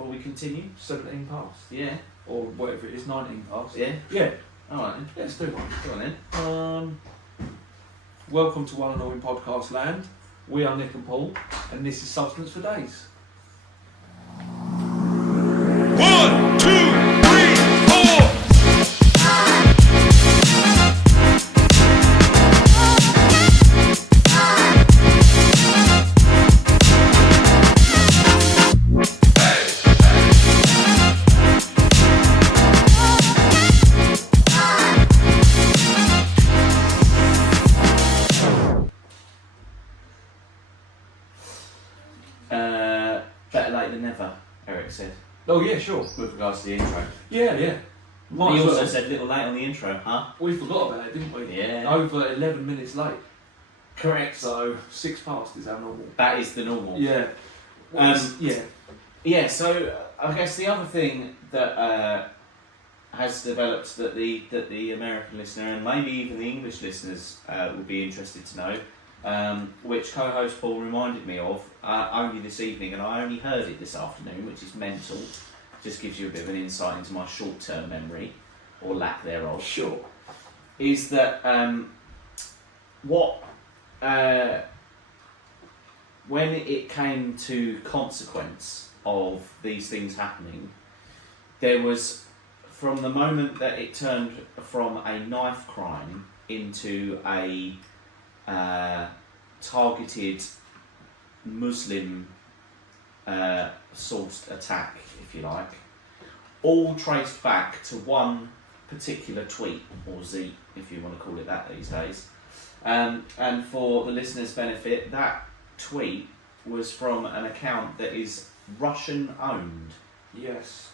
before we continue? 17 past. Yeah. Or whatever it is, 19 past. Yeah? Yeah. Alright then. Let's do one. Go on then. Welcome to One and All in Podcast Land. We are Nick and Paul, and this is Substance for Days. 1, 2, 3, 4. Better late than never, Eric said, Oh yeah, sure. with regards to the intro. Yeah. Might He as also well. said little late on the intro, huh? We forgot about it, didn't we? Yeah. Over 11 minutes late. Correct. So 6 past is our normal. That is the normal. Yeah. Yeah. Yeah, so I guess the other thing that has developed that the American listener and maybe even the English listeners will be interested to know, which co-host Paul reminded me of only this evening, and I only heard it this afternoon, which is mental. Just gives you a bit of an insight into my short-term memory, or lack thereof. Sure. Is that when it came to consequence of these things happening, there was, from the moment that it turned from a knife crime into a targeted Muslim sourced attack, if you like, all traced back to one particular tweet, or Z, if you want to call it that these days. And for the listeners' benefit, that tweet was from an account that is Russian owned, Yes.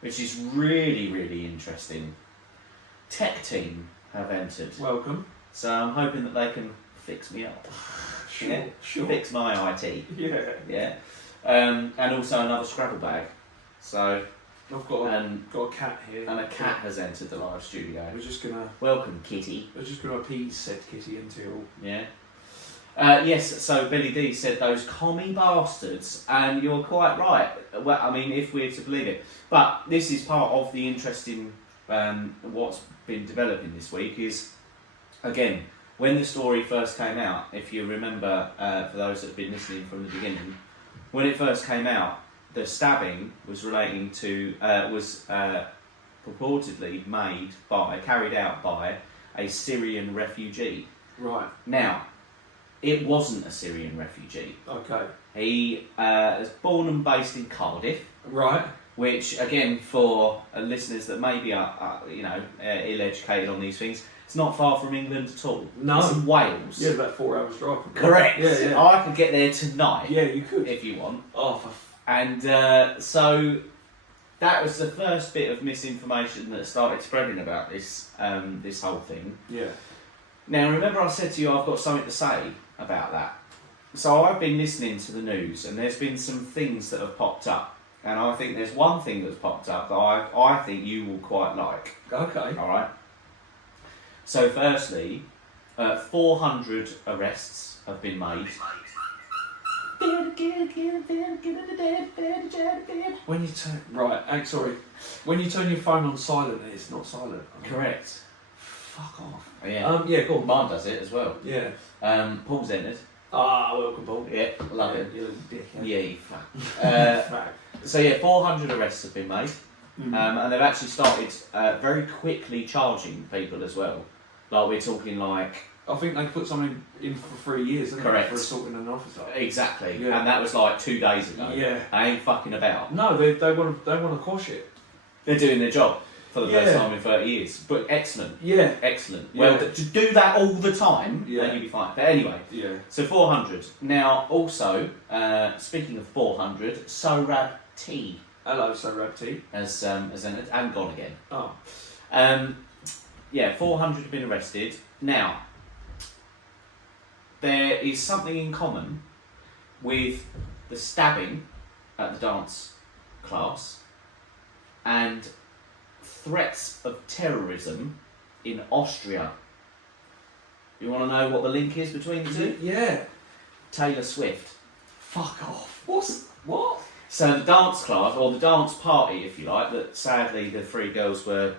which is really, really interesting. Tech team have entered, Welcome. so I'm hoping that they can fix me up. Sure. Yeah? Sure. Fix my IT. Yeah. Yeah. And also another Scrabble bag. So, I've got and a cat here. a cat has entered the live studio. We're just gonna Welcome, kitty. appease said kitty until. Yeah. Yes, so Billy D said those commie bastards, and you're quite right. Well, I mean, if we're to believe it. But this is part of the interesting, what's been developing this week is, again, when the story first came out, if you remember, for those that have been listening from the beginning, when it first came out, the stabbing was relating to, purportedly carried out by a Syrian refugee. Right. Now, it wasn't a Syrian refugee. Okay. He was born and based in Cardiff, Right. which, again, for listeners that maybe are ill-educated on these things, it's not far from England at all. No. It's in Wales. Yeah, about 4 hours drive. Correct. Yeah. I could get there tonight. Yeah, you could. If you want. Oh, And so that was the first bit of misinformation that started spreading about this this whole thing. yeah. Now, remember I said to you I've got something to say about that. So I've been listening to the news, and there's been some things that have popped up. And I think there's one thing that's popped up that I think you will quite like. Okay. All right. So firstly, 400 arrests have been made. When you turn when you turn your phone on silent, it's not silent. Correct. Fuck off. Yeah. Yeah. Go on. Mine does it as well. Yeah. Paul's entered. Welcome, Paul. Yeah, love it. You little dickhead. Yeah, you fuck. Fact. So yeah, 400 arrests have been made, and they've actually started very quickly charging people as well. Like we're talking like. I think they put something in for 3 years, didn't Correct. they, for assaulting an officer. Exactly, Yeah. and that was like 2 days ago. Yeah. They ain't fucking about. No, they want to quash it. They're doing their job for the first Yeah. time in 30 years. But excellent. Yeah. Excellent. Yeah. Well, to do that all the time, Yeah. then you'll be fine. But anyway, Yeah. so 400. Now, also, speaking of 400, Sorab T Hello, Sarab T. has entered and gone again. Oh. 400 have been arrested. Now, there is something in common with the stabbing at the dance class and threats of terrorism in Austria. You want to know what the link is between the two? Yeah. Taylor Swift. Fuck off. What? So the dance class, or the dance party, if you like, that sadly the 3 girls were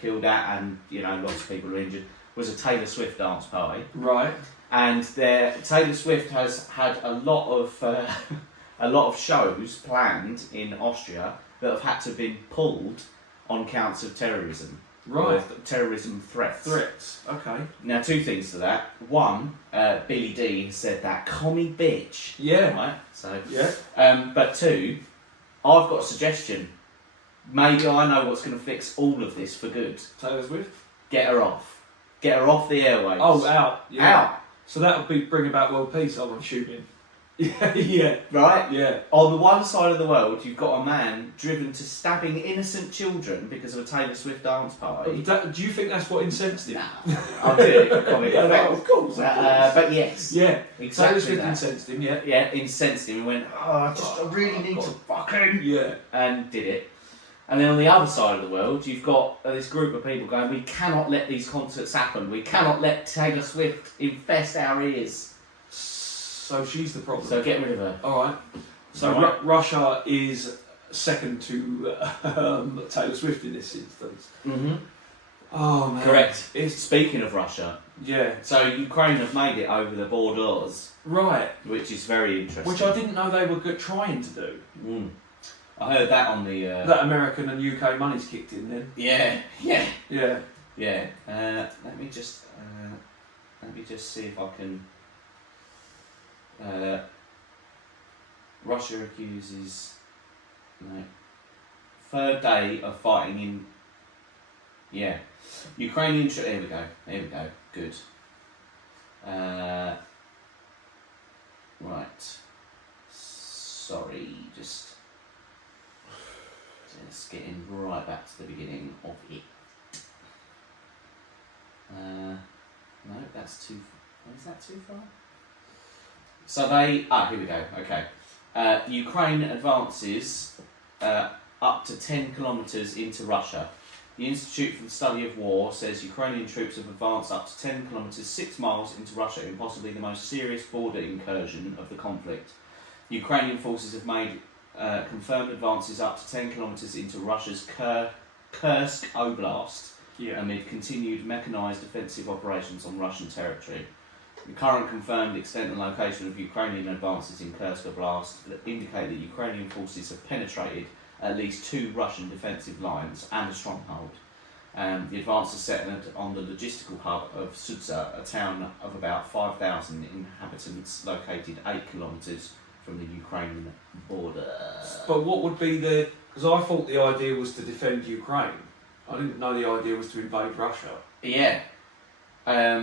killed at, and lots of people were injured, was a Taylor Swift dance party. Right. And Taylor Swift has had a lot of shows planned in Austria that have had to have been pulled on counts of terrorism. Right. Or terrorism threats. Okay. Now, 2 things to that. One, Billy D has said that commie bitch. Yeah. Right. So. Yeah. But 2, I've got a suggestion. Maybe I know what's going to fix all of this for good. Taylor Swift? Get her off. Get her off the airwaves. Oh, out. Yeah. Out. So that would bring about world peace, I'm assuming. Yeah. Right? Yeah. On the one side of the world, you've got a man driven to stabbing innocent children because of a Taylor Swift dance party. Do you think that's what incensed him? Nah, I'll do it for comic Yeah, effect. no, of course. But yes. Yeah. Exactly Taylor Swift that. incensed him, yeah. Yeah, incensed him and went, I really need to fucking... Yeah. And did it. And then on the other side of the world, you've got this group of people going, we cannot let these concerts happen. We cannot let Taylor Swift infest our ears. So she's the problem. So get rid of her. Alright. So Right. Russia is second to Taylor Swift in this instance. Mm-hmm. Oh, man. Correct. Speaking of Russia, Yeah. so Ukraine have made it over the borders, Right. which is very interesting. Which I didn't know they were trying to do. Mm. I heard that on the... That American and UK money's kicked in then. Yeah. Yeah. Let me just see if I can... Russia accuses... No. 3rd day of fighting in... Yeah. Ukrainian... Here we go. Good. Right. Sorry, just getting right back to the beginning of it. No, that's too... Is that too far? So they... here we go. Okay. Ukraine advances up to 10 kilometres into Russia. The Institute for the Study of War says Ukrainian troops have advanced up to 10 kilometres, 6 miles into Russia in possibly the most serious border incursion of the conflict. Ukrainian forces have made confirmed advances up to 10 kilometres into Russia's Kursk Oblast amid continued mechanised offensive operations on Russian territory. The current confirmed extent and location of Ukrainian advances in Kursk Oblast indicate that Ukrainian forces have penetrated at least 2 Russian defensive lines and a stronghold. The advance is settled on the logistical hub of Sudza, a town of about 5,000 inhabitants located 8 kilometres from the Ukrainian border. But what would be the... Because I thought the idea was to defend Ukraine. I didn't know the idea was to invade Russia. Yeah. The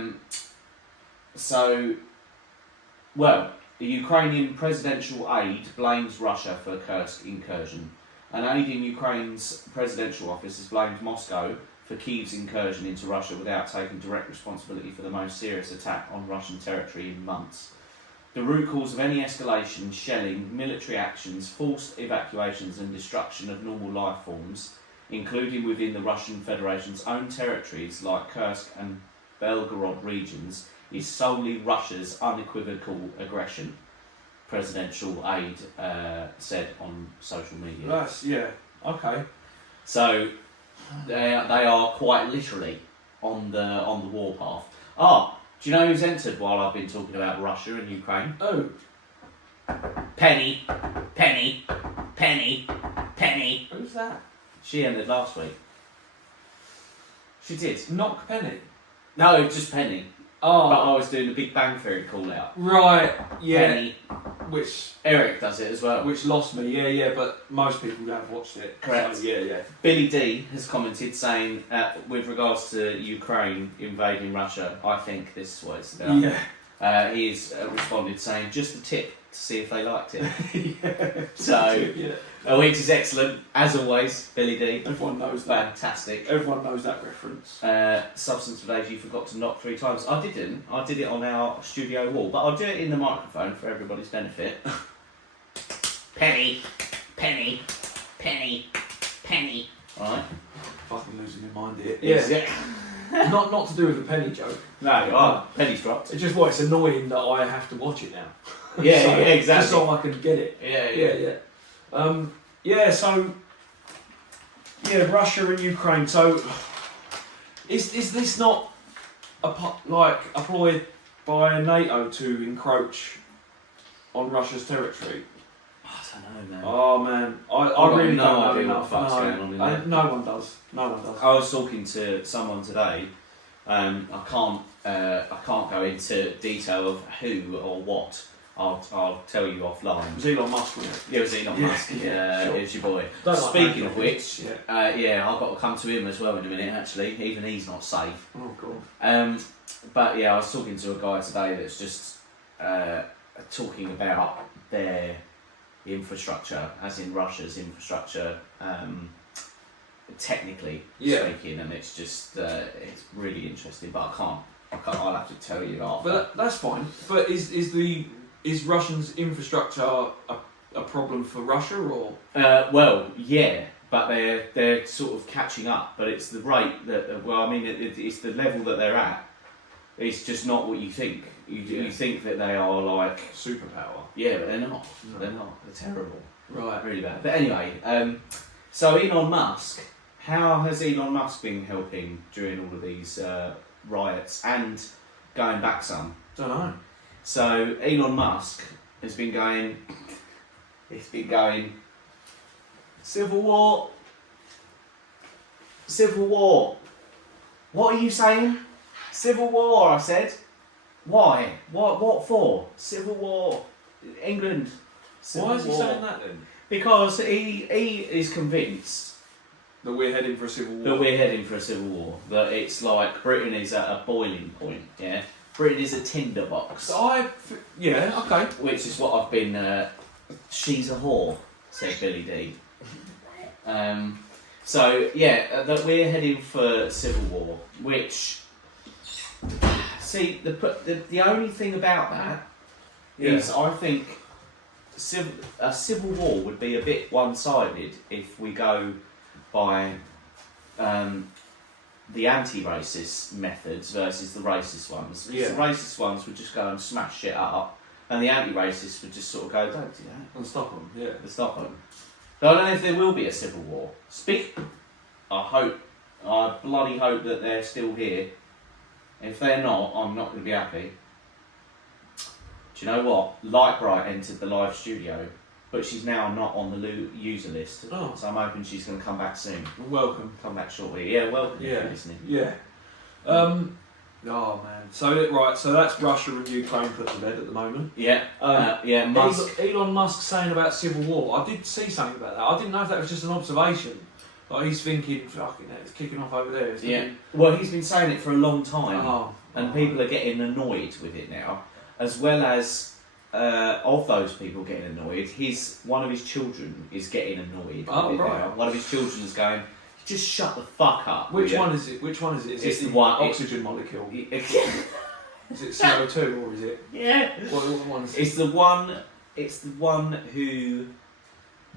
Ukrainian presidential aide blames Russia for Kursk incursion. An aide in Ukraine's presidential office has blamed Moscow for Kyiv's incursion into Russia without taking direct responsibility for the most serious attack on Russian territory in months. The root cause of any escalation, shelling, military actions, forced evacuations and destruction of normal life forms, including within the Russian Federation's own territories like Kursk and Belgorod regions, is solely Russia's unequivocal aggression, presidential aide said on social media. That's, okay. So they are quite literally on the warpath. Do you know who's entered while I've been talking about Russia and Ukraine? Oh. Penny. Who's that? She ended last week. She did. Knock Penny? No, just Penny. Oh. But I was doing the Big Bang Theory call out. Right, yeah. Penny. Which Eric does it as well. Which lost me, yeah, but most people have watched it. Correct. So, yeah. Billy D has commented saying, with regards to Ukraine invading Russia, I think this is what it's about. Yeah. He's responded saying, just a tip to see if they liked it. Yeah. So, yeah. Which is excellent, as always, Billy D. Everyone knows that. Fantastic. Everyone knows that reference. Substance for days you forgot to knock 3 times. I didn't. I did it on our studio wall, but I'll do it in the microphone for everybody's benefit. Penny. Alright? Fucking losing my mind here. Yeah. not to do with the penny joke. No, penny's dropped. It's just it's annoying that I have to watch it now. Yeah, So, yeah, exactly. Just so I can get it. Yeah. Yeah. So yeah, Russia and Ukraine. So is this not a ploy by NATO to encroach on Russia's territory? I don't know, man. Oh man, I got really no don't know idea what enough. the fuck's No, going on in there. no one does. No one does. I was talking to someone today. I can't go into detail of who or what. I'll tell you offline. It was Elon Musk, wasn't it? Yeah, it was Elon Musk. Sure. It was your boy. Don't like Speaking that, of which, yeah. I've got to come to him as well in a minute. Actually, even he's not safe. Oh god. But yeah, I was talking to a guy today that's just talking about their infrastructre, as in Russia's infrastructure, technically speaking, and it's just it's really interesting. But I can't. I'll have to tell you after. But that's fine. But is Russians' infrastructure a problem for Russia or? Well, yeah, but they're sort of catching up. But it's the rate that it's the level that they're at. It's just not what you think. You think that they are like superpower. Yeah, but they're not. No. They're not. They're terrible. Right. Really bad. But anyway, so Elon Musk. How has Elon Musk been helping during all of these riots and going back some? Don't know. So Elon Musk has been going. It's been going. Civil war. Civil war. What are you saying? Civil war, I said. Why? What for? Civil war. England. Civil Why is he war. saying that then? Because he is convinced That we're heading for a civil war. that we're heading for a civil war. That it's like Britain is at a boiling point, yeah? Britain is a tinderbox. Yeah, okay. Which is what I've been... she's a whore, said Billy D. So, yeah, that we're heading for civil war, which... See, the only thing about that is I think a civil war would be a bit one-sided if we go by the anti-racist methods versus the racist ones. Because the racist ones would just go and smash shit up, and the anti-racists would just sort of go, don't do that. And stop them, yeah. To stop them. But I don't know if there will be a civil war. I bloody hope that they're still here. If they're not, I'm not going to be happy. Do you know what? Lightbright entered the live studio, but she's now not on the user list. Oh. So I'm hoping she's going to come back soon. Welcome. Come back shortly. Yeah, welcome if Yeah. you're listening. Yeah. Oh man. So that's Russia and Ukraine put to bed at the moment. Yeah. Musk. Elon Musk saying about civil war. I did see something about that. I didn't know if that was just an observation. Like he's thinking, fucking hell, it's kicking off over there. Well, he's been saying it for a long time, and Oh. people are getting annoyed with it now, as well as of those people getting annoyed. One of his children is getting annoyed. Oh, with it right. now. One of his children is going, just shut the fuck up. Which will one is it? Which one is it? Is It's it the one- oxygen molecule? you?" Is it CO2 or is it? Yeah. What one is it? It's the one who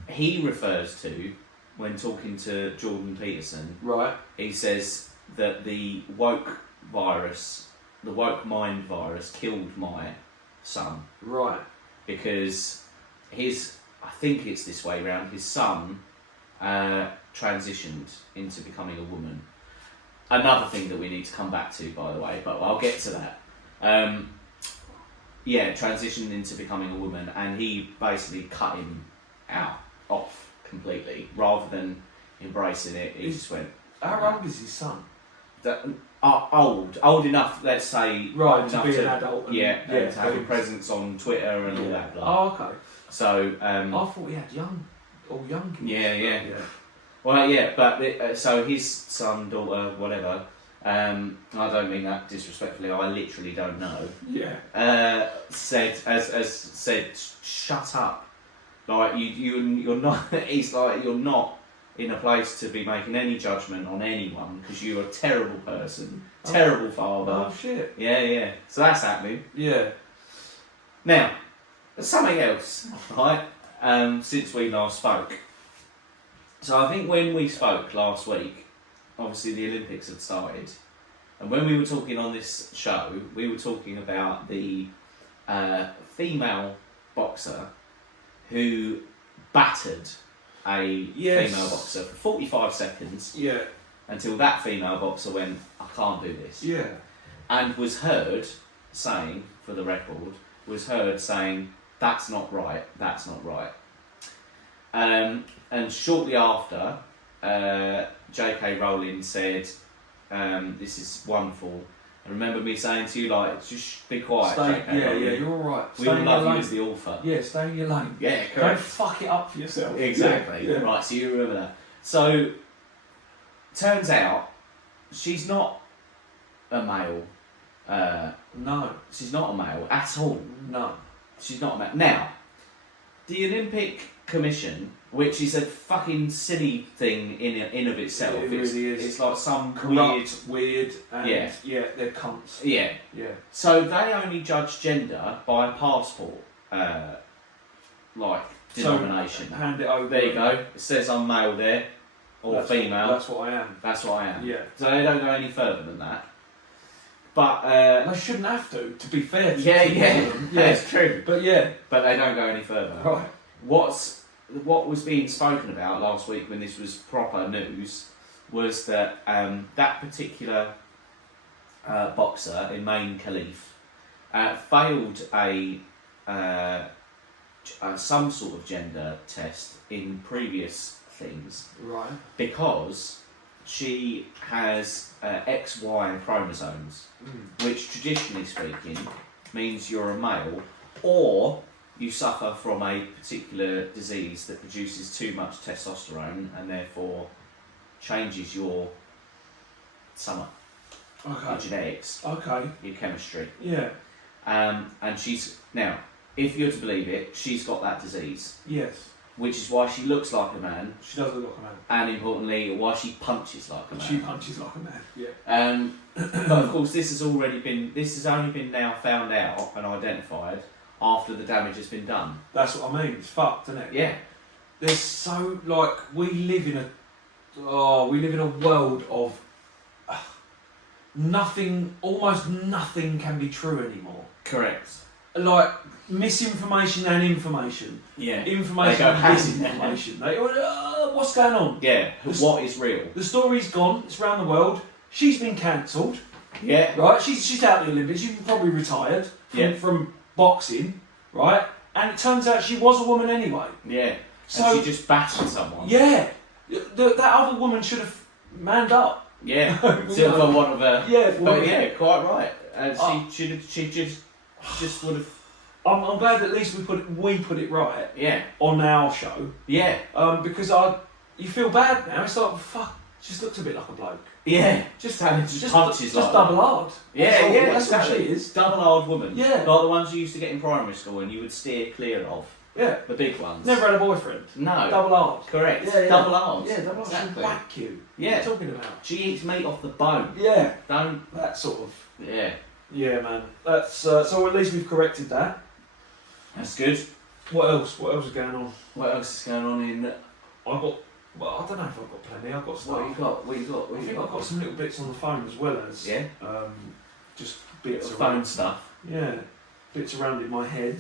he refers to when talking to Jordan Peterson. Right. He says that the woke mind virus killed my son Right. because I think it's this way round, his son transitioned into becoming a woman. Another thing that we need to come back to, by the way, but I'll get to that. Transitioned into becoming a woman, and he basically cut him off completely, rather than embracing it. He just went. How old is his son? Old enough, let's say. Right, old to enough be an adult. And, and to have a very- presence on Twitter and all that. Blah. Oh, okay. So. I thought he had young kids. Yeah. Well, yeah, but so his son, daughter, whatever. I don't mean that disrespectfully. I literally don't know. Yeah. Said shut up. Like you're not. He's like you're not in a place to be making any judgment on anyone because you're a terrible person, terrible father. Oh shit. Yeah. So that's happening. Yeah. Now, something else, right? Since we last spoke. So I think when we spoke last week, obviously the Olympics had started, and when we were talking on this show, we were talking about the female boxer who battered a Yes. female boxer for 45 seconds Yeah. until that female boxer went, I can't do this. Yeah. And was heard saying, for the record, that's not right, that's not right. And shortly after, J.K. Rowling said, this is wonderful. I remember me saying to you, like, just be quiet, J.K. Yeah, Rowling. yeah, you're alright. We all love you as the author. Yeah, stay in your lane. Yeah, Don't correct. fuck it up for yourself. Exactly. Yeah. Right, so you remember that. So, turns out, she's not a male. No. She's not a male at all. No. She's not a male. Now, the Olympic Commission, which is a fucking silly thing in of itself. It really is. It's like some Corrupt, weird, and Yeah. they're cunts. Yeah. Yeah. So they only judge gender by a passport, denomination. So, hand it over. There you go. It says I'm male there, or female. That's what I am. That's what I am. Yeah. So they don't go any further than that. But They shouldn't have to be fair to yeah, that's true. But yeah. But they don't go any further. Right. What was being spoken about last week when this was proper news was that that particular boxer, Imane Khalif, failed some sort of gender test in previous things Right. because she has XY chromosomes, which traditionally speaking means you're a male, or you suffer from a particular disease that produces too much testosterone and therefore changes your your Okay. genetics, Okay. your chemistry. Yeah. And she's now, if you're to believe it, she's got that disease, Yes. which is why she looks like a man, She does look like a man. and importantly, why she punches like a man. She punches like a man. Yeah. But of course, this has only been now found out and identified after the damage has been done. That's what I mean. It's fucked, isn't it? Yeah, There's so we live in a world of nothing. Almost nothing can be true anymore. correct. Like misinformation and information. Yeah, Information They go and hand in disinformation. What's going on? yeah. What is real? The story's gone. It's around the world. She's been cancelled. Yeah, Right? She's out of the Olympics. She's probably retired from boxing. Right? And it turns out she was a woman anyway. yeah. So And she just battered someone. yeah, that other woman should have manned up. Yeah. Still for want of a. Yeah, But yeah, quite right. She just would have. I'm glad at least we put it right Yeah, on our show. yeah, Because you feel bad now. It's like fuck. Just looks a bit like a bloke. yeah. Just punches just like double that. hard. Yeah, That's all- yeah. That's exactly. what she is. Double-hard woman. Yeah. Like the ones you used to get in primary school and you would steer clear of. Yeah. The big ones. Never had a boyfriend. No. Double hard. Correct. Yeah, yeah. Double arms. Yeah, double hard. Exactly. She'll whack you. Yeah. What are you talking about? She eats meat off the bone. Yeah. Don't. That sort of. Yeah. Yeah, man. That's so. At least we've corrected that. That's good. What else? What else is going on? What else is going on in? I've got. Well, I don't know if I've got plenty. I've got stuff. What you got? What you got? What I you think got? I've got some little bits on the phone as well as Yeah. just bits Bit of around. phone stuff. Yeah, bits around in my head.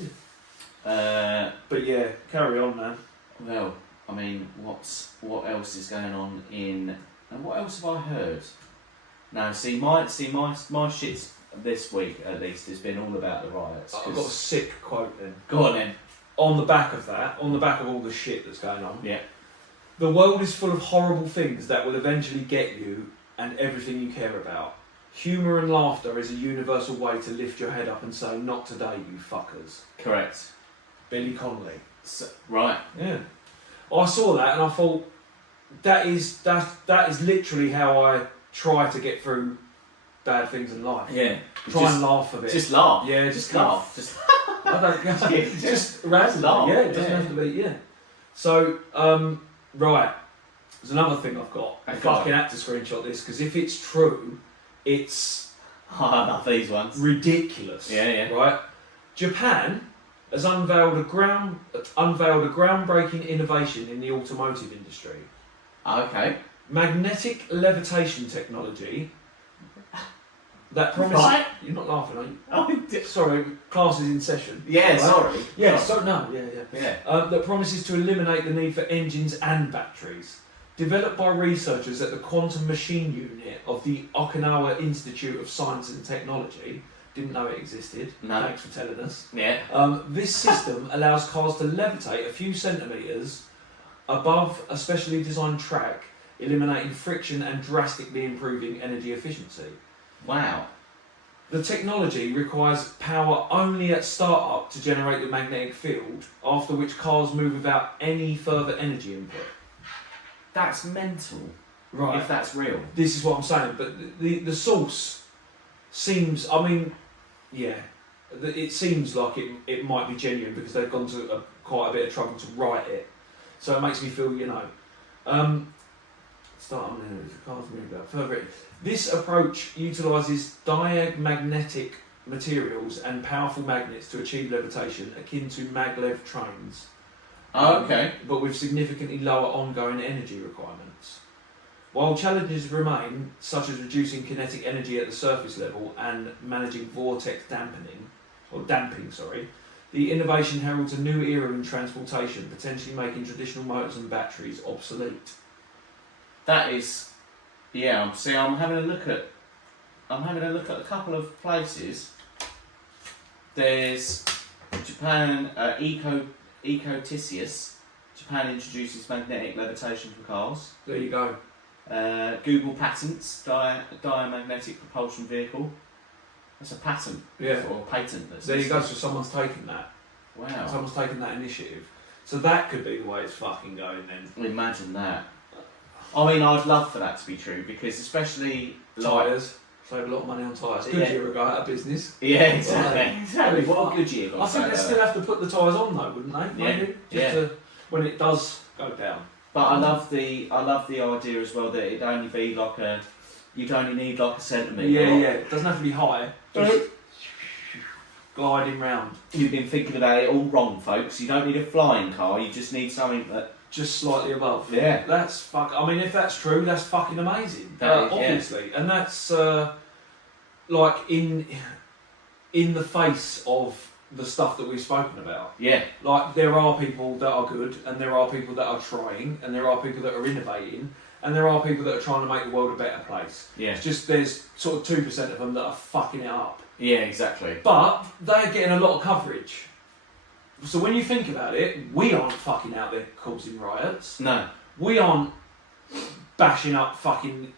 Uh, But yeah, carry on, man. well, I mean, what else is going on in? And what else have I heard? No, my shit's this week at least has been all about the riots. I've got a sick quote then. Go on then. On the back of that, on the back of all the shit that's going on. Yeah. The world is full of horrible things that will eventually get you and everything you care about. Humour and laughter is a universal way to lift your head up and say, "Not today, you fuckers." Correct. Billy Connolly. So, right. Yeah. I saw that and I thought that is literally how I try to get through bad things in life. Yeah. Try and laugh a bit. Just laugh. Yeah, Just laugh. Just. I don't just randomly. laugh. Yeah, it doesn't Yeah. have to be. Yeah. So right, there's another thing I've got. Okay. If I can have to screenshot this because if it's true, it's I love these ones. ridiculous. Yeah, yeah. Right. Japan has unveiled a groundbreaking innovation in the automotive industry. Okay. Magnetic levitation technology that promise. Right. You're not laughing, are you? Oh, Sorry, class is in session. yeah, Right? sorry. Yeah, Sorry. so no, yeah. Yeah. That promises to eliminate the need for engines and batteries. Developed by researchers at the Quantum Machine Unit of the Okinawa Institute of Science and Technology. Didn't know it existed. No. Thanks for telling us. Yeah. This system allows cars to levitate a few centimetres above a specially designed track, eliminating friction and drastically improving energy efficiency. Wow. The technology requires power only at startup to generate the magnetic field, after which cars move without any further energy input. That's mental. Right. If that's real. This is what I'm saying, but the source seems, I mean, yeah, it seems like it might be genuine because they've gone to quite a bit of trouble to write it. So it makes me feel, start on there, the cars move about further. This approach utilises diamagnetic materials and powerful magnets to achieve levitation, akin to maglev trains. Oh, okay. But with significantly lower ongoing energy requirements. While challenges remain, such as reducing kinetic energy at the surface level and managing vortex damping, the innovation heralds a new era in transportation, potentially making traditional motors and batteries obsolete. That is, yeah. See, I'm having a look at a couple of places. There's Japan, Ecotisius. Japan introduces magnetic levitation for cars. There you go. Google patents diamagnetic propulsion vehicle. That's a patent. Yeah. Or a patent. There you go. So someone's taken that. Wow. Someone's taken that initiative. So that could be the way it's fucking going then. Imagine that. I mean, I'd love for that to be true because especially Tyres. Save a lot of money on tyres. Goodyear will go out of business. Yeah, exactly. Right. Exactly. What a Goodyear got. I think they still have to put the tyres on though, wouldn't they? Maybe. Just to, when it does go down. But I love the idea as well that it'd only be like you'd only need like a centimetre. Yeah. It doesn't have to be high. Just gliding round. You've been thinking about it all wrong, folks. You don't need a flying car. You just need something that just slightly above. Yeah. That's fuck. I mean, if that's true, that's fucking amazing. That is, obviously, and that's like in the face of the stuff that we've spoken about. Yeah. Like there are people that are good, and there are people that are trying, and there are people that are innovating, and there are people that are trying to make the world a better place. Yeah. It's just there's sort of 2% of them that are fucking it up. Yeah, exactly. But they're getting a lot of coverage. So when you think about it, we aren't fucking out there causing riots. No. We aren't bashing up fucking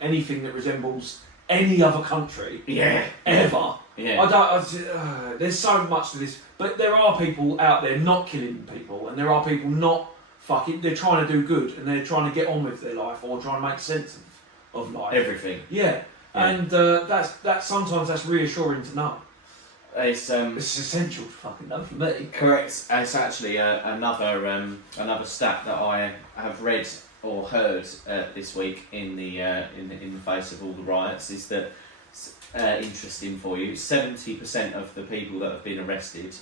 anything that resembles any other country. Yeah. Ever. Yeah. There's so much to this. But there are people out there not killing people, and there are people not fucking. They're trying to do good, and they're trying to get on with their life, or trying to make sense of life. Everything. Yeah. And that's sometimes that's reassuring to know. It's essential to fucking know for me. Correct. It's actually another stat that I have read or heard this week in the face of all the riots is that interesting for you. 70% of the people that have been arrested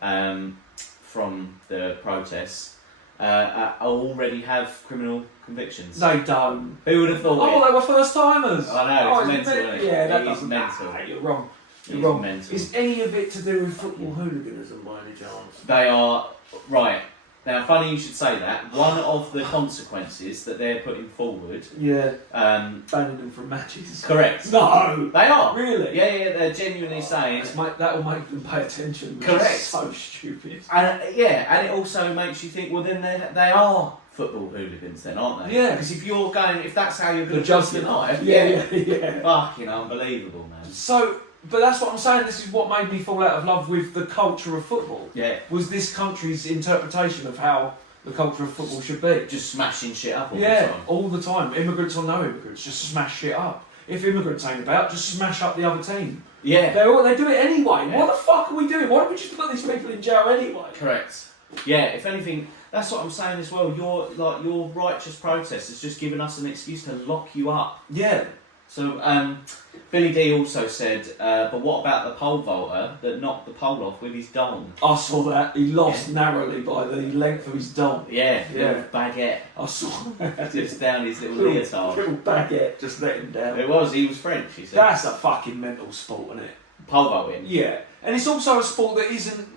from the protests already have criminal convictions. They don't. Who would have thought? Oh, they were first timers. I know, it's mental, isn't it? Yeah, that It is doesn't mental. You're wrong. It's You're wrong. mental. Is any of it to do with football hooliganism by any chance? They are right. Now, funny you should say that. One of the consequences that they're putting forward. Yeah. Banning them from matches. Correct. No. They are. Really? Yeah. They're genuinely saying. That will make them pay attention. Correct. It's so stupid. And and it also makes you think. Well, then they are football hooligans, then, aren't they? Yeah. Because if that's how you're going to judge your life. Yeah. Fucking unbelievable, man. So. But that's what I'm saying, this is what made me fall out of love with the culture of football. Yeah. Was this country's interpretation of how the culture of football should be. Just smashing shit up all the time. All the time. Immigrants or no immigrants, just smash shit up. If immigrants ain't about, just smash up the other team. Yeah. They do it anyway. Yeah. What the fuck are we doing? Why don't we just put these people in jail anyway? Correct. Yeah, if anything, that's what I'm saying as well. Your righteous protest has just given us an excuse to lock you up. Yeah. So Billy D also said, but what about the pole vaulter that knocked the pole off with his dong? I saw that. He lost narrowly by the length of his dong. Yeah, Yeah. little baguette. I saw that. Just down his little leotard. Little baguette just let him down. It was, he was French, he said. That's a fucking mental sport, isn't it? Pole vaulting. Yeah. And it's also a sport that isn't,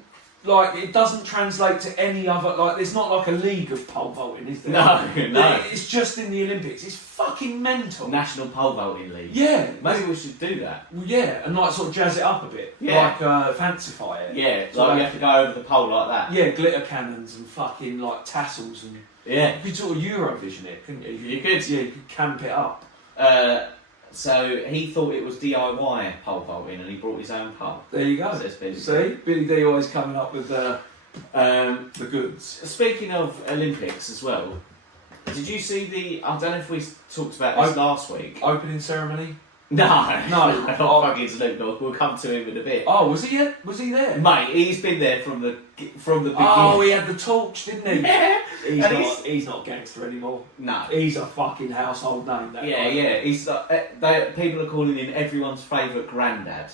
like, it doesn't translate to any other, like, there's not like a league of pole vaulting, is there? No. It's just in the Olympics. It's fucking mental. National Pole Vaulting League. Yeah. Maybe we should do that. Well, yeah, and like sort of jazz it up a bit. Yeah. Like fancify it. Yeah, So like you have to go over the pole like that. Yeah, glitter cannons and fucking like tassels and... Yeah. You could sort of Eurovision it, couldn't you? You could. Yeah, you could camp it up. So he thought it was DIY pole vaulting and he brought his own pole. There you go. Says Billy D. See? Billy D always coming up with the goods. Speaking of Olympics as well, did you see the... I don't know if we talked about this last week. Opening ceremony? No, No. not fucking Snoop Dogg. We'll come to him in a bit. Oh, was he yet? Was he there? Mate, he's been there from the beginning. Oh, he had the torch, didn't he? Yeah. He's not a gangster anymore. No. He's a fucking household name, that Yeah, guy. yeah. He's people are calling him everyone's favourite granddad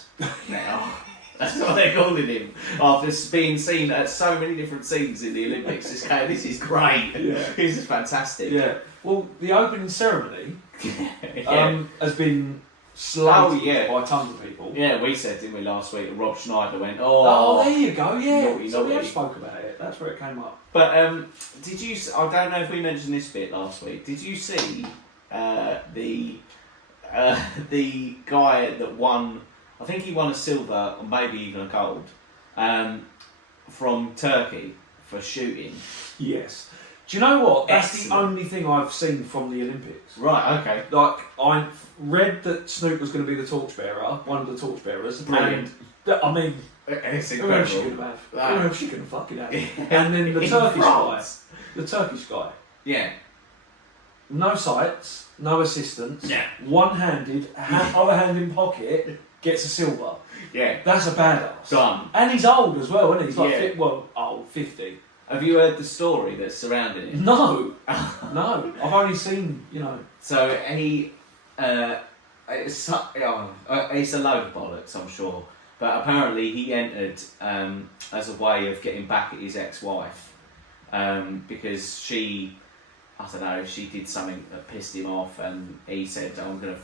now. That's what they're calling him. After being seen at so many different scenes in the Olympics, this is great. Yeah. This is fantastic. Yeah. Well, the opening ceremony Yeah. has been slated yeah. by tons of people. Yeah, we said, didn't we, last week? Rob Schneider went, Oh, there you go, yeah. Naughty, So we have naughty. spoke about it. That's where it came up. But did you? I don't know if we mentioned this bit last week. Did you see the guy that won? I think he won a silver or maybe even a gold from Turkey for shooting. Yes. Do you know what? That's Excellent. the only thing I've seen from the Olympics. Right. Okay. Like, I read that Snoop was going to be the torchbearer, one of the torchbearers. Brilliant. And, I mean, It's who else she incredible. could have? Wow. Who else she could have fucking had? And then the In Turkish guy. France. The Turkish guy. Yeah. No sights, no assistance. Yeah. One-handed, other hand in pocket, gets a silver. Yeah. That's a badass. Done. And he's old as well, isn't he? He's like, Yeah. old, 50. Have you heard the story that's surrounding it? No. No. I've only seen, So he, it's a load of bollocks, I'm sure. But apparently he entered as a way of getting back at his ex-wife because she, I don't know, she did something that pissed him off, and he said, I'm gonna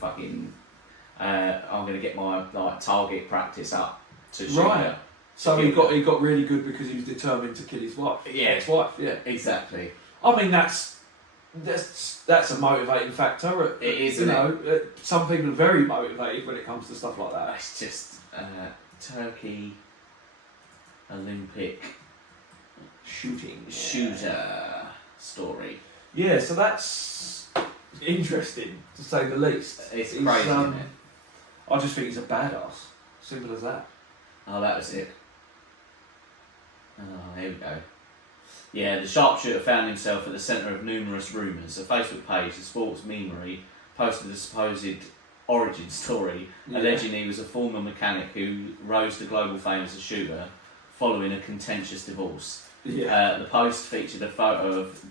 get my target practice up to shoot Right. her. So he got really good because he was determined to kill his wife. Yeah. Ex-wife, yeah. Exactly. I mean, that's a motivating factor. It is, You isn't know, some people are very motivated when it comes to stuff like that. It's just Turkey Olympic shooter story. Yeah, so that's interesting to say the least. It's He's, crazy, isn't it? I just think he's a badass. Simple as that. Oh, that was it. Oh, here we go. Yeah, the sharpshooter found himself at the centre of numerous rumours. A Facebook page, the Sports Memory, posted a supposed origin story alleging he was a former mechanic who rose to global fame as a shooter following a contentious divorce. Yeah. The post featured a photo of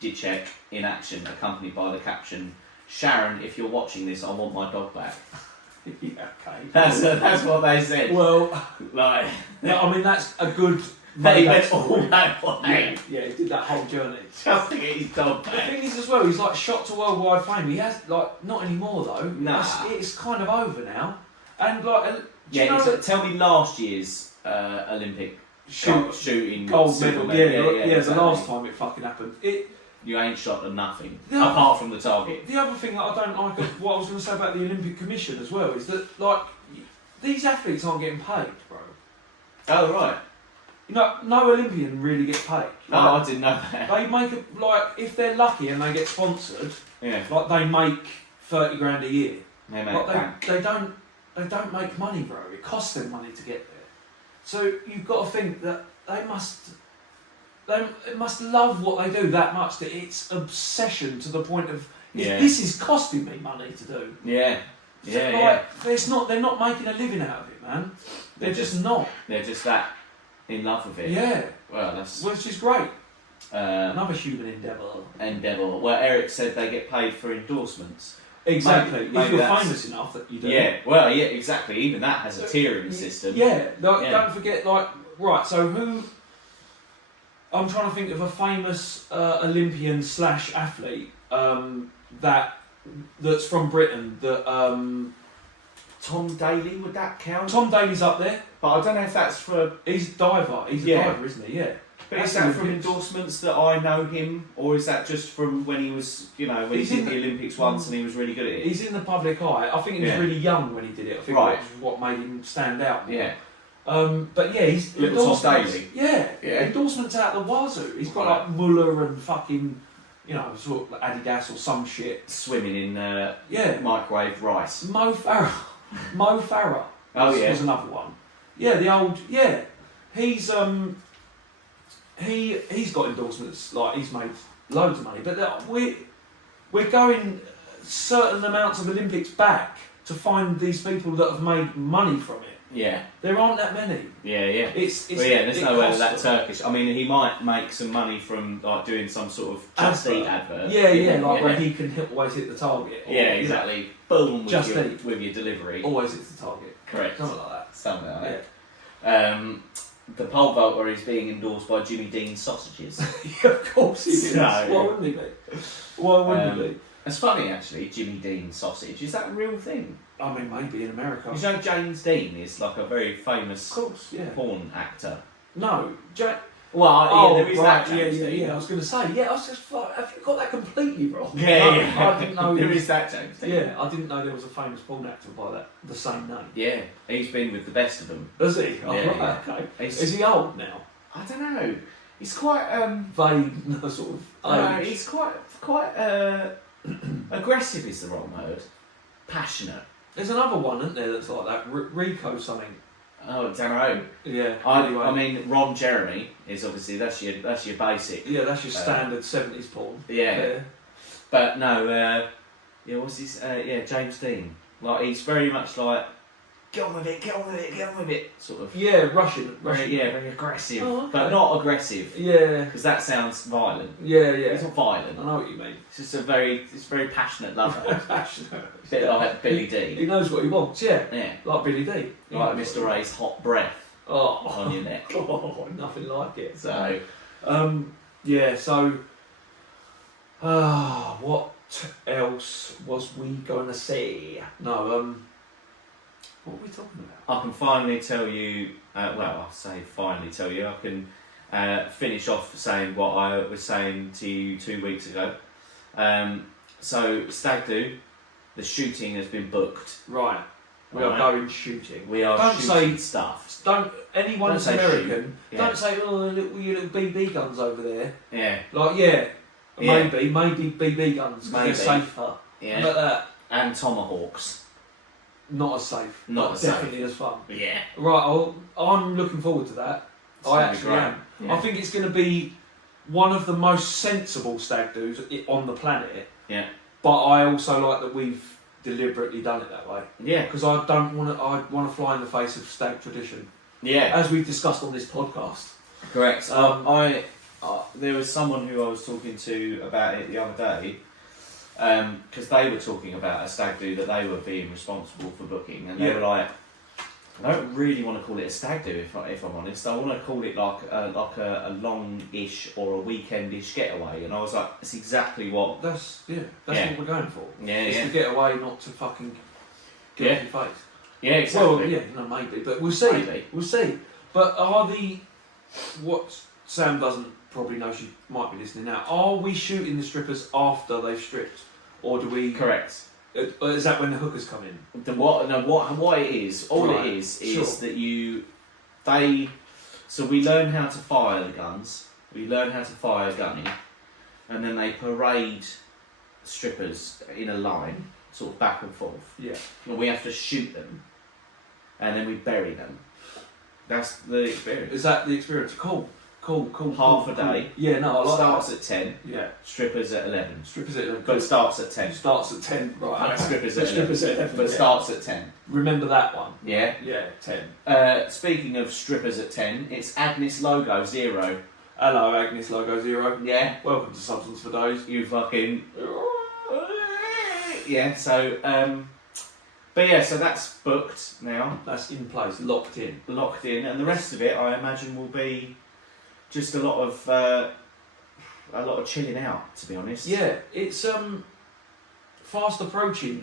Dicek in action, accompanied by the caption, "Sharon, if you're watching this, I want my dog back." Yeah, okay. That's what they said. Well, Like, yeah, I mean, that's a good... they went motivation. all that way. Yeah, he did that whole journey. Just to get his dog The back. thing is as well, he's like shot to worldwide fame. He has, like, not anymore though. Nah. It's kind of over now. And like, do you Yeah, know that tell me last year's Olympic shooting gold silver medal, medal. the exactly. last time it fucking happened. You ain't shot at nothing, Yeah. apart from the target. The other thing that I don't like, what I was going to say about the Olympic Commission as well, is that, like, these athletes aren't getting paid, bro. Oh, right. You know, no Olympian really gets paid. No, I didn't know that. They make it, like, if they're lucky and they get sponsored, Yeah, like, they make 30 grand a year. they make Like, bank. they don't make money, bro. It costs them money to get there. So you've got to think that they must love what they do that much that it's obsession to the point of Yeah. this is costing me money to do. Yeah, So, yeah, like, yeah. they're not making a living out of it, man. They're just not. They're just that in love with it. Yeah, Well, that's which is great. uh, Another human endeavour. endeavour. Well, Eric said they get paid for endorsements. Exactly. Maybe if you're that's- famous enough that you do. Yeah, well, yeah, exactly. Even that has a tiering system. Yeah, Yeah. don't forget, like, right, so who... I'm trying to think of a famous Olympian / athlete that's from Britain that... Tom Daly, would that count? Tom Daly's up there. But I don't know if that's for. He's a diver. He's a Yeah. diver, isn't he? Yeah. But That's is that the from Olympics. endorsements that I know him, or is that just from when he was, when He's he in did the Olympics once and he was really good at it? He's in the public eye. I think he was Yeah. really young when he did it. I think Right. that was what made him stand out more. Yeah. But yeah, he's Little Tom endorsements. Daly. Yeah. Yeah. Endorsements out the wazoo. He's got Right. like Muller and fucking, sort of Adidas or some shit. Swimming in Yeah. microwave rice. Mo Farah. Mo Farah. Oh, yeah. Was another one. Yeah, the old He's he's got endorsements, like he's made loads of money. But we're going certain amounts of Olympics back to find these people that have made money from it. Yeah. There aren't that many. Yeah, yeah. It's Well, yeah, there's it no way costs that them. Turkish. I mean, he might make some money from like doing some sort of Just Eat advert. Yeah, like where he can always hit the target. Or, Yeah, exactly. Boom with Just your, Eat. with your delivery. Always hits the target. Correct. Something like that. Something like Yeah. that. The pole vaulter is being endorsed by Jimmy Dean sausages. Yeah, of course he is. No. Why wouldn't he be? Why wouldn't he be? It's funny actually, Jimmy Dean sausage. Is that a real thing? I mean, maybe in America. You know James Dean is like a very famous Of course, yeah. porn actor. No, Well, there is right, that James Dean. yeah. I was going to say, I was just like, have you got that completely wrong? Yeah, I, yeah. I didn't know. There is that James Dean. Yeah, I didn't know there was a famous porn actor by the same name. Yeah, he's been with the best of them. Is he? Oh, Yeah, right, yeah. okay. He's- Is he old now? I don't know. He's quite Vague, sort of age. he's quite aggressive is the wrong word. Passionate. There's another one, isn't there, that's like that? Rico something. Oh, I don't know. Yeah. I mean, Ron Jeremy is obviously that's your basic. Yeah, that's your standard 70s porn. Yeah. But no, what's this? James Dean. Like he's very much like, get on with it, get on with it, get on with it, sort of. Yeah, Russian. Very aggressive, Oh, okay. but not aggressive, Yeah. because that sounds violent. Yeah. It's not violent. I know what you mean. It's just a very passionate lover. Passionate. A bit like Billy D. He knows what he wants, yeah. Yeah. Like Billy D. He Like knows Mr. what he A's hot breath wants. on your neck. Oh, nothing like it. So, Yeah, so what else was we going to say? No, what were we talking about? I can finally tell you, I say finally tell you, I can finish off saying what I was saying to you 2 weeks ago. So, Stag Do, the shooting has been booked. Right. We are going shooting. We are Don't shooting say- stuff. Don't anyone Don't that's say American. shoot. Yeah. Don't say, oh, your little BB guns over there. Yeah, Like, Yeah. maybe BB guns. 'Cause Maybe. they're safer. yeah. But that And tomahawks. not as safe. Not but as safe. definitely as fun. Yeah. Right. I'm looking forward to that. It's I gonna be actually great. am. Yeah. I think it's going to be one of the most sensible stag do's on the planet. Yeah. But I also like that we've deliberately done it that way Yeah. because I don't want to. I want to fly in the face of stag tradition, Yeah. as we've discussed on this podcast. Correct. There was someone who I was talking to about it the other day, because they were talking about a stag do that they were being responsible for booking, and they Yeah. were like, I don't really want to call it a stag do if I'm honest. I want to call it like a long-ish or a weekend-ish getaway, and I was like, that's exactly what. That's Yeah. what we're going for. Yeah, It's yeah. to get away, not to fucking get Yeah. off your face. Yeah, exactly. Well, yeah, no, maybe, but we'll see. Maybe. We'll see. But what Sam doesn't probably know, she might be listening now. Are we shooting the strippers after they've stripped, or do we? Correct. Or is that when the hookers come in? What it is, all Right, it is sure. that so we learn how to fire the guns, we learn how to fire gunning, and then they parade strippers in a line, sort of back and forth, Yeah. and we have to shoot them, and then we bury them. That's the experience. Is that the experience? Cool. Half a day. Yeah, no, I like Starts that. at 10, Yeah. strippers at 11. Strippers at 11. But starts at 10. Starts at 10. Right. And strippers The at strippers at 11. But yeah. starts at 10. Remember that one. Yeah. Yeah, 10. Speaking of strippers at 10, it's Agnes Logo 0. Hello, Agnes Logo 0. Yeah. Welcome to Substance for Days. You fucking. yeah. So, but yeah, so that's booked now, That's in place, locked in. locked in, and the rest of it, I imagine, will be just a lot of chilling out. To be honest. Yeah, it's fast approaching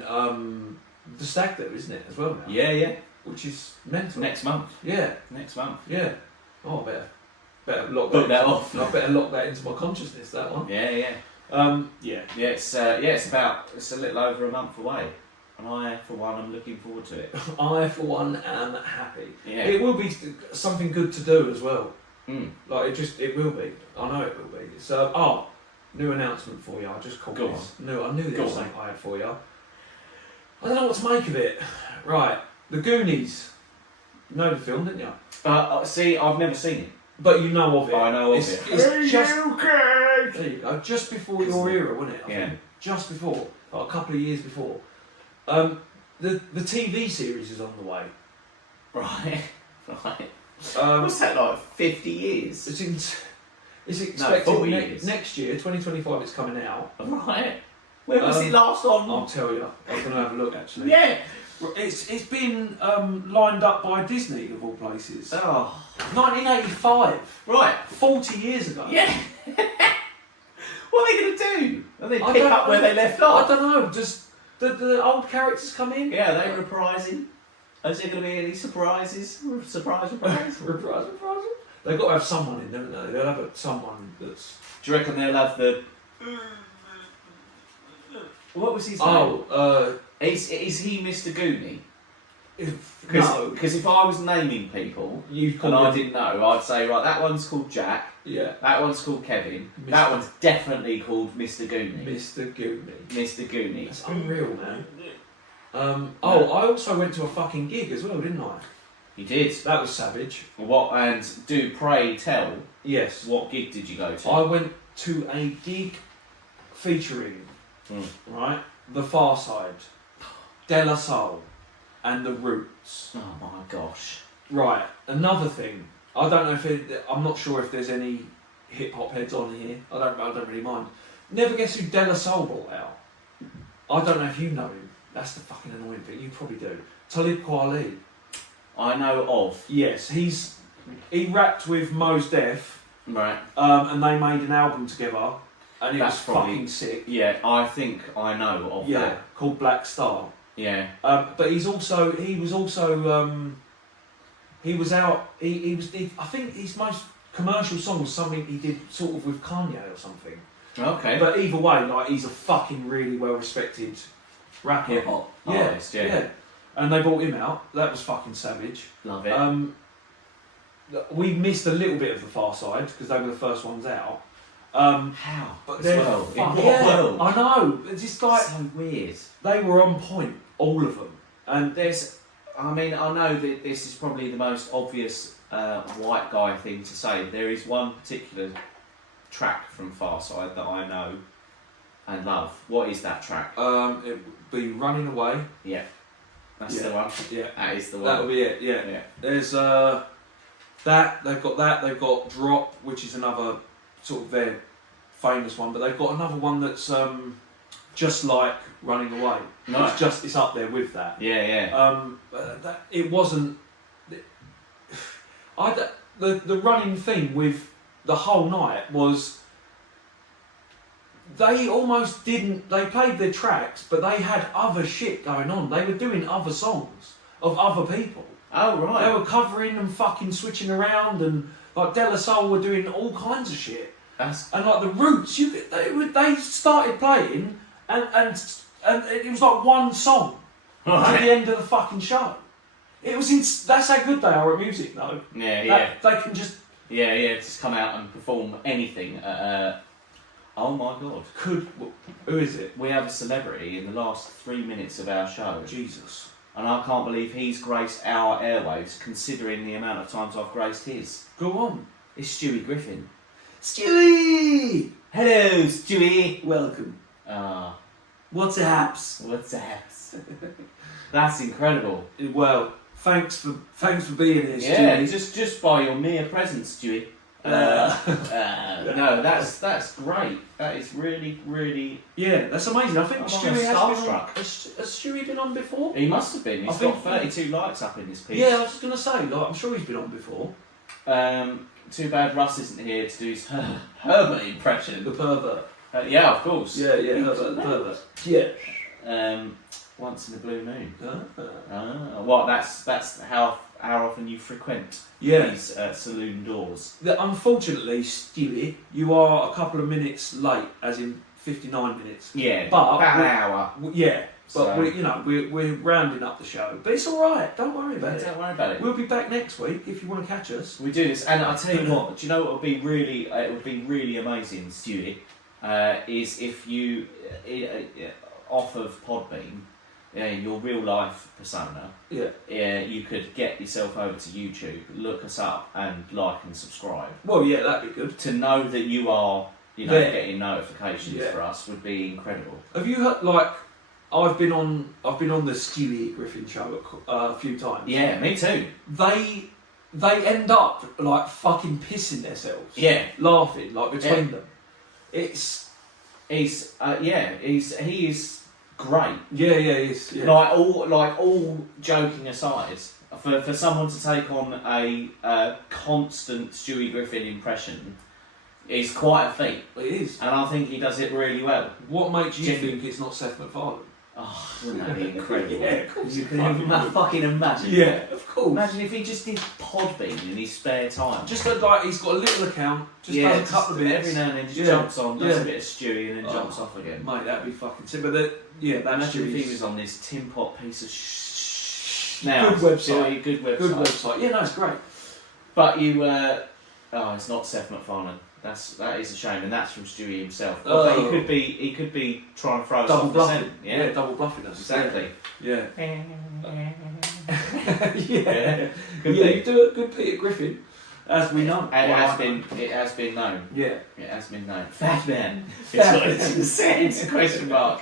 the stag do, isn't it, as well now? Yeah, yeah. Which is mental. Next month. Yeah, Next month. yeah. Oh, better lock Book that into- off. I better lock that into my consciousness. That one. Yeah, yeah. Yeah. Yeah, it's it's a little over a month away, and I, for one, am looking forward to it. I, for one, am happy. Yeah. It will be something good to do as well. Mm. Like it will be. I know it will be. So, new announcement for you. I just called Go this. No, I knew there Go was on. something I had for you. I don't know what to make of it. Right, The Goonies. You know the film, didn't you? See, I've never seen it. But you know of it. I know of it's, it. It's just there you go. Just before your era, wasn't it? I Yeah. think. Just before, like a couple of years before. The TV series is on the way. Right, right. Um, What's that like? 50 years. It's expected 40 years. next year, 2025. It's coming out. Right. Where was it last on? I'll tell you. I was going to have a look actually. Yeah. It's been lined up by Disney of all places. Oh. 1985, Right. 40 years ago. Yeah. What are they going to do? Are they I pick don't up where know. they left I off? don't know. Just the old characters come in. Yeah, are they reprising? Is there going to be any surprises? Surprise. Reprise. They've got to have someone in, don't they? They'll have someone that's. Do you reckon they'll have the... What was his name? Oh, Is he Mr. Goonie? no. Because if I was naming people You and call I him- didn't know, I'd say, right, that one's called Jack, Yeah. that one's called Kevin, Mr. that one's definitely called Mr. Goonie. Mr. Goonie. Mr. Goonie. That's unreal, man. I also went to a fucking gig as well, didn't I? You did. That was savage. What, and do pray tell, Yes. what gig did you go to? I went to a gig featuring, right, The Far Side, De La Soul, and The Roots. Oh my gosh. Right, another thing. I don't know if I'm not sure if there's any hip hop heads on here. I don't really mind. Never guess who De La Soul brought out. I don't know if you know him. That's the fucking annoying thing. You probably do. Talib Kweli. I know of. Yes, he rapped with Mos Def, Right. and they made an album together, and it That's was probably- fucking sick. Yeah, I think I know of Yeah, that. called Black Star. Yeah. But he was also I think his most commercial song was something he did sort of with Kanye or something. Okay. But either way, like he's a fucking really well respected rapper. Hip hop Yeah, artist, yeah. And they brought him out. That was fucking savage. Love it. We missed a little bit of The Far Side because they were the first ones out. How? But As they're well. In fucking- what world? I know. It's just like so weird. they were on point, all of them. And I know that this is probably the most obvious white guy thing to say. There is one particular track from Farside that I know and love. What is that track? it would be Running Away. Yeah. That's Yeah. the one. Yeah. That is the one. That'll be it. Yeah. Yeah. There's that. They've got that. They've got Drop, which is another sort of their famous one. But they've got another one that's just like Running Away. Nice. It's up there with that. Yeah, yeah. That it wasn't. The running theme with the whole night was they almost didn't. They played their tracks, but they had other shit going on. They were doing other songs of other people. Oh, right. They were covering and fucking switching around, and like De La Soul were doing all kinds of shit. And like the Roots, they started playing, and it was like one song to the end of the fucking show. It was that's how good they are at music, though. Yeah, yeah. They can just just come out and perform anything. Oh my god. Who is it? We have a celebrity in the last 3 minutes of our show. Jesus. And I can't believe he's graced our airwaves, considering the amount of times I've graced his. Go on. It's Stewie Griffin. Stewie! Hello, Stewie. Welcome. What's apps? That's incredible. Well, thanks for being here, Yeah, Stewie. just by your mere presence, Stewie. No, that's great. That is really, really. Yeah, that's amazing. I think I'm Stewie has almost been on. starstruck. Has Stewie been on before? He must have been. He's I think- got 32 likes up in this piece. Yeah, I was just going to say, like, I'm sure he's been on before. Too bad Russ isn't here to do his Herbert impression. The pervert. Yeah, of course. Yeah, Herbert the pervert. Yeah. Once in a blue moon. Ah. What? That's how often you frequent Yeah. these saloon doors. Unfortunately, Stewie, you are a couple of minutes late, as in 59 minutes. Yeah, But about an hour. Yeah, but So- we're rounding up the show. But it's all right. Don't worry about it. Don't worry about it. We'll be back next week if you want to catch us. We do this, and I tell you what. Do you know what would be really? It would be really amazing, Stewie. Is if you off of Podbean, your real life persona. Yeah. You could get yourself over to YouTube, look us up, and like and subscribe. Well, yeah, that'd be good. To know that you are, There. getting notifications Yeah. for us would be incredible. Have you heard? Like, I've been on the Stewie Griffin show a few times. Yeah, me too. They end up like fucking pissing themselves. Yeah, Laughing like between Yeah. them. It's he is great. yeah. Like all joking aside, for someone to take on a constant Stewie Griffin impression is quite a feat, It is. and I think he does it really well. What makes you Jim- think it's not Seth MacFarlane? Oh, wouldn't that be incredible? Yeah, of course. You can fucking imagine. Yeah, of course. Imagine if he just did Podbean in his spare time. Just like he's got a little account, just does a couple of minutes. every now and then just Yeah. jumps on, does Yeah. a bit of Stewie, and then Oh. jumps off again. Mate, that'd be fucking sick. But that's Imagine if he was on this tin pot piece of now. Good website. Stewie, good website. Good website. Yeah, no, it's great. But you, it's not Seth MacFarlane. That is a shame, and that's from Stewie himself. But he could be trying to throw us Double off the bluffing. scent. Yeah, Double bluffing us. exactly. Yeah. Yeah. Yeah, Could you be. do a good Peter Griffin, as we know. And Well, it has been known. Yeah. It has been known. Fat man. It's what it said. Question mark.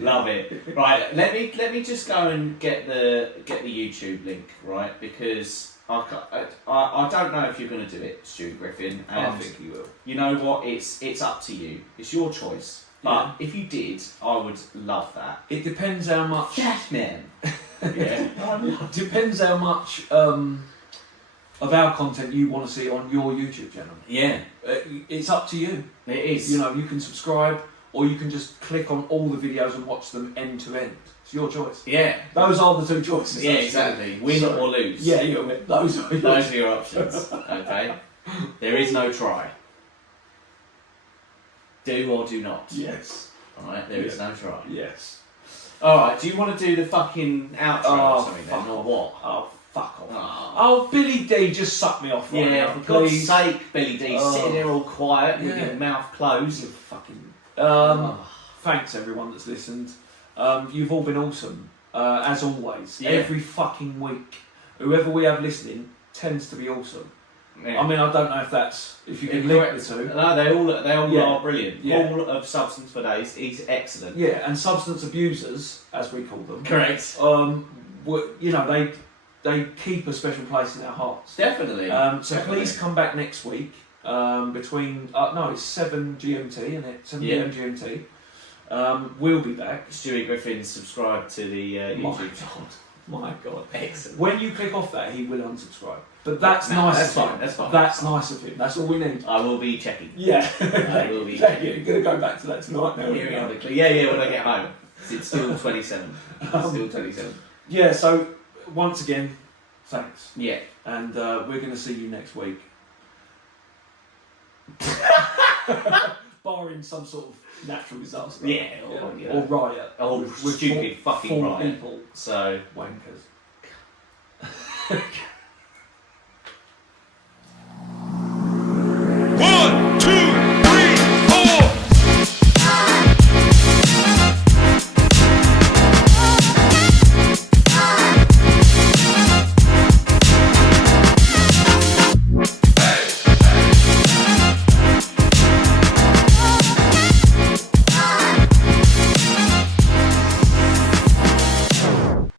Love it. Right. Let me just go and get the YouTube link, right? Because I don't know if you're going to do it, Stu Griffin. And I think you will. you know what? It's up to you. It's your choice. But if you did, I would love that. It depends how much. Fat man. Yeah. Depends how much of our content you want to see on your YouTube channel. Yeah. It's up to you. It is. You know, you can subscribe, or you can just click on all the videos and watch them end to end. It's your choice. Yeah. Those are the two choices. Yeah. actually. Exactly. Win So- or lose. Yeah, you win. Those are Those are your options. Okay. There is no try. Do or do not. Yes. Alright, there is no try. Yes. Alright, do you want to do the fucking outro or something then, fuck or off. what? Oh, fuck off. Oh. Oh, Billy D, just suck me off right Yeah, now, for God's please. sake, Billy D, Oh. sitting there all quiet with Yeah. your mouth closed. You fucking... Oh. Thanks everyone that's listened. You've all been awesome, as always. Yeah. Every fucking week. Whoever we have listening tends to be awesome. Yeah. I mean, I don't know if you can Yeah, link the two. No, they all Yeah. are brilliant. Yeah. All of Substance for Days, he's excellent. Yeah, and substance abusers, as we call them, Correct. you know, they keep a special place in our hearts. Definitely. So Definitely. please come back next week between it's 7 GMT, isn't it? 7 Yeah. PM GMT. We'll be back. Stewie Griffin, subscribe to the YouTube. My God. Excellent. When you click off that, he will unsubscribe. But that's No, nice that's of him. fine, that's fine. That's nice of him. That's all we need. I will be checking. Yeah. I will be Thank you. You're going to go back to that tonight now. Periodically. Yeah, when I get home. It's still 27. It's still 27. Yeah, so once again, thanks. Yeah. And we're going to see you next week. Barring some sort of natural disaster. Yeah, Or riot. Or with stupid fucking four riot. people. So. Wankers.